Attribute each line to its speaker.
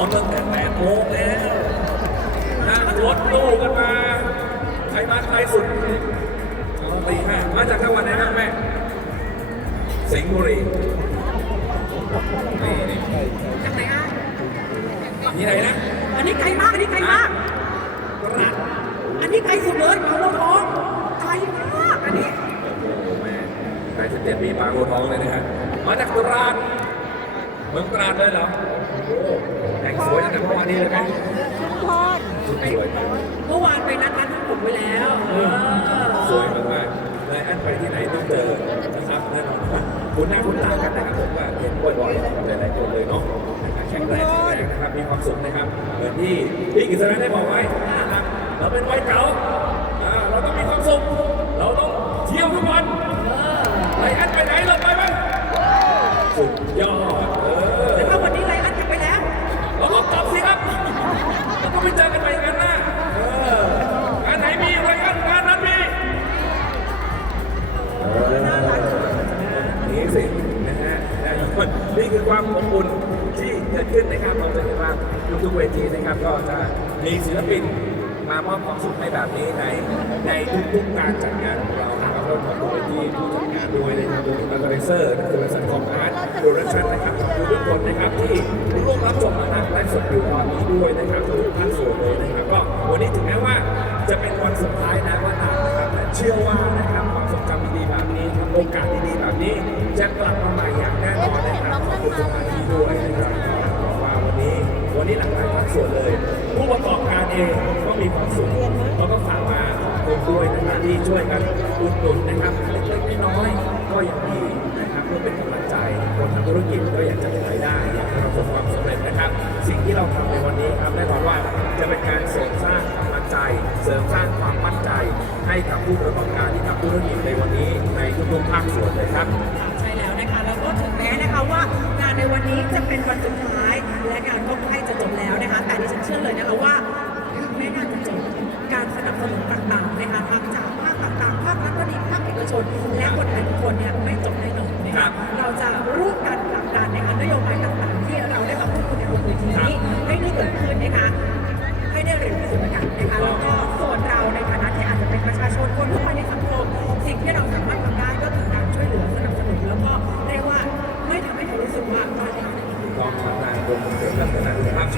Speaker 1: อมตั้งแต่แปดโมงแล้วนั่งรถตู้กันมา ใครมาใครสุดเอาตีห้ามาจากจังหวัดไหนบ้างแม่สิงห์บุรีนี่นี่
Speaker 2: จากไหนอะ
Speaker 1: ที่ไหนนะ
Speaker 2: อันนี้ไกลมาก อันนี้ไกลมาก
Speaker 1: ราด
Speaker 2: อันนี้ไกลสุดเลยเขาโลทองไกลมาก อันนี้
Speaker 1: โอ้โหแม่นายสิบเจ็ดปีปางโอทองเลยนะฮะ มาจากตราด เมืองตราดเลยเหรอโอ้โหแต่งสวยตั้งแต่เมื่อวานนี้เลยไหม
Speaker 3: ชุมพร
Speaker 1: ชุดสวยมาก
Speaker 2: เมื่อวานไปนัดนัดผมไปแล้วเออ
Speaker 1: สวยมากๆเลยอันไปที่ไหนต้องเจอนะครับแน่นอนว่าคุณหน้าคุณตากันนะครับผมว่าเห็นบ่อยๆหลายๆคนเลยเนาะแข็งแรงแข็งแรงนะครับมีความสุขนะครับเหมือนที่พี่กิษณะได้บอกไว้นะครับเราเป็นวัยเก่าอ่าเราต้องมีความสุข สุดยอดเออ
Speaker 2: แล้วก็วันนี้ไลอันกลับไปแล้ว
Speaker 1: เราก็กลับสิครับเราก็ไปเจอกันใหม่กันหน้าเอองานไหนมีอะไรกันงานนั้นมีนี่สินะฮะแน่นอนนี่คือความอบอุ่นที่เกิดขึ้นนะครับเราจะเห็นว่าทุกๆเวทีนะครับก็จะมีศิลปินมามอบความสุขให้แบบนี้ในในทุกๆการจัดงานของเรา เราขอบคุณเวทีผู้จัดงานด้วยนะครับโดยบังเกอร์เซอร์คือบริษัทของอาร์ตโปรดักชั่นนะครับขอบคุณทุกคนนะครับที่ร่วมรับชมมาทางไลฟ์สดอยู่ตอนนี้ด้วยนะครับทุกท่านส่วนเลยนะครับก็วันนี้ถึงแม้ว่าจะเป็นวันสุดท้ายนะว่าตามนะครับแต่เชื่อว่านะครับความทรงจำดีๆแบบนี้ครับโอกาสดีๆแบบนี้จะกลับมาใหม่อย่างแน่นอนนะครับขอบคุณทุกท่านที่ด้วยนะครับว่าวันนี้วันนี้หลากหลายภาคส่วนเลย ผู้ประกอบการเองก็มีความสุข ที่ช่วยกันอุดหนุนนะครับเล็กๆน้อยๆก็ยังดีนะครับเพื่อเป็นกำลังใจคนทำธุรกิจก็อยากจะมีรายได้อยากจะประสบความสำเร็จนะครับ สิ่งที่เราทำในวันนี้ครับแน่นอนว่าจะเป็นการเสริมสร้างกำลังใจ เสริมสร้างความมั่นใจ ให้กับผู้ประกอบการที่ทำธุรกิจในวันนี้ในทุกๆภาคส่วนเลยครับ
Speaker 2: ใช่แล้วนะคะแล้วก็ถึงแม้นะคะว่างานในวันนี้จะเป็นวันสุดท้ายและงานก็ น และคนไทยทุกคนเนี่ยไม่จบแน่นอนนะ
Speaker 1: ครั
Speaker 2: คะ
Speaker 1: บ
Speaker 2: เราจะร่วมกันผลักดันนะคะนโยบายต่างๆ ที่เราได้มาพูดคุยในบนเวทีนี้ให้ได้เกิดขึ้นนะคะให้ได้เร็วที่สุดละกันนะคะแล้วก็ส่วนเราในฐานะที่อาจจะเป็นประชาชนคนทั่วไปในสังคมสิ่งที่เราสามารถทำได้ก็คือการช่วยเหลือสนับสนุนแล้วก็เรียกว่าไม่ทำให้เขารู้สึกว่าเรา
Speaker 1: ต้องทำงานบนเกิดลักษณะภาพ